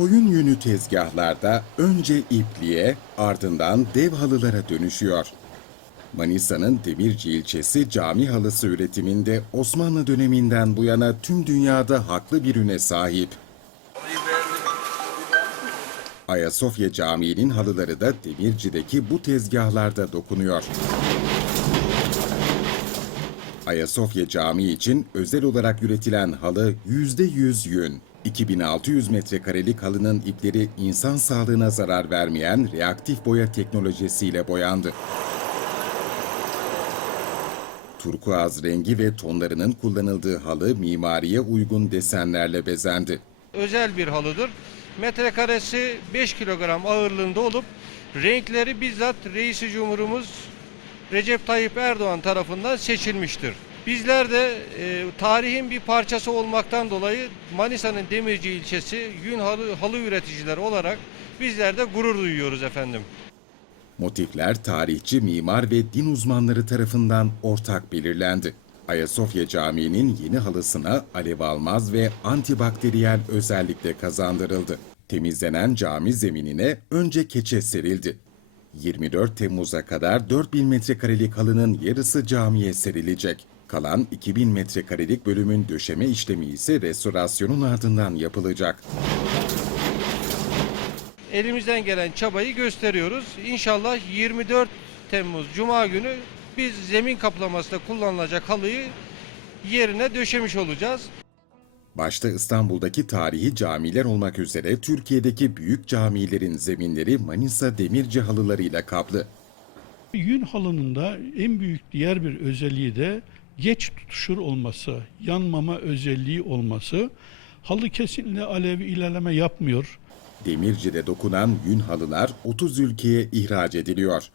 Koyun yünü tezgahlarda önce ipliğe ardından dev halılara dönüşüyor. Manisa'nın Demirci ilçesi cami halısı üretiminde Osmanlı döneminden bu yana tüm dünyada haklı bir üne sahip. Ayasofya Camii'nin halıları da Demirci'deki bu tezgahlarda dokunuyor. Ayasofya Camii için özel olarak üretilen halı %100 yün. 2600 metrekarelik halının ipleri insan sağlığına zarar vermeyen reaktif boya teknolojisiyle boyandı. Turkuaz rengi ve tonlarının kullanıldığı halı mimariye uygun desenlerle bezendi. özel bir halıdır. Metrekaresi 5 kilogram ağırlığında olup renkleri bizzat Reisi Cumhurumuz Recep Tayyip Erdoğan tarafından seçilmiştir. Bizler de e, tarihin bir parçası olmaktan dolayı Manisa'nın Demirci ilçesi yün halı, halı üreticileri olarak bizler de gurur duyuyoruz efendim. Motifler tarihçi, mimar ve din uzmanları tarafından ortak belirlendi. Ayasofya Camii'nin yeni halısına alev almaz ve antibakteriyel özellikle kazandırıldı. Temizlenen cami zeminine önce keçe serildi. 24 Temmuz'a kadar 4000 metrekarelik halının yarısı camiye serilecek. Kalan 2000 metrekarelik bölümün döşeme işlemi ise restorasyonun ardından yapılacak. Elimizden gelen çabayı gösteriyoruz. İnşallah 24 Temmuz Cuma günü biz zemin kaplamasında kullanılacak halıyı yerine döşemiş olacağız. Başta İstanbul'daki tarihi camiler olmak üzere Türkiye'deki büyük camilerin zeminleri Manisa demirci halılarıyla kaplı. Yün halının da en büyük diğer bir özelliği de geç tutuşur olması, yanmama özelliği olması. Halı kesinlikle alevi ilerleme yapmıyor. Demirci'de dokunan yün halılar 30 ülkeye ihraç ediliyor.